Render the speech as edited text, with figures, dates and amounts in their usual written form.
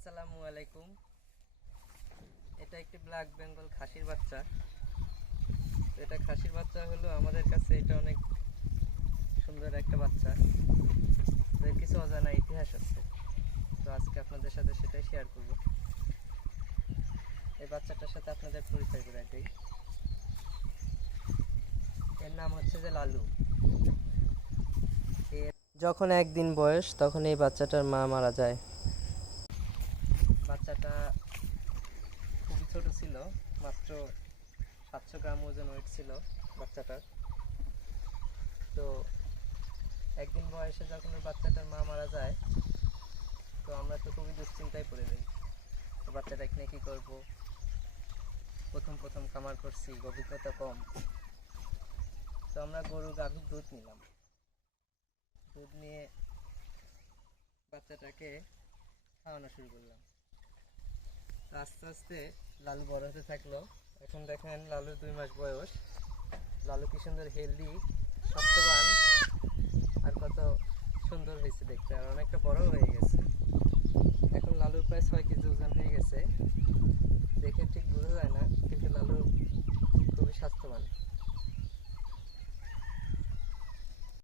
আসসালামু আলাইকুম। এটা একটি ব্ল্যাক বেঙ্গল খাসির বাচ্চা। তো এটা খাসির বাচ্চা হলো আমাদের কাছে এটা অনেক সুন্দর একটা বাচ্চা। তো এর কিছু অজানা ইতিহাস আছে, তো আজকে আপনাদের সাথে সেটাই শেয়ার করব। এই বাচ্চাটার সাথে আপনাদের পরিচয় করে দিই। এর নাম হচ্ছে যে লালু। এর যখন একদিন বয়স তখন এই বাচ্চাটার মা মারা যায়। বাচ্চাটা খুবই ছোট ছিল, মাত্র 700 গ্রাম ওজন ওয়েট ছিল বাচ্চাটার। তো একদিন বয়সে যখন ওই বাচ্চাটার মা মারা যায়, তো আমরা তো খুবই দুশ্চিন্তায় পড়ে যাই। তো বাচ্চাটাকে নিয়ে কী করবো, প্রথম প্রথম খামার করছি, অভিজ্ঞতা কম। তো আমরা গরু গাভীর দুধ নিলাম। দুধ নিয়ে বাচ্চাটাকে খাওয়ানো শুরু করলাম। তো আস্তে আস্তে লালু বড় হতে থাকলো। এখন দেখেন লালুর 2 মাস বয়স। লালু কি সুন্দর হেলদি, স্বাস্থ্যবান, আর কত সুন্দর হয়েছে দেখতে, আর অনেকটা বড় হয়ে গেছে।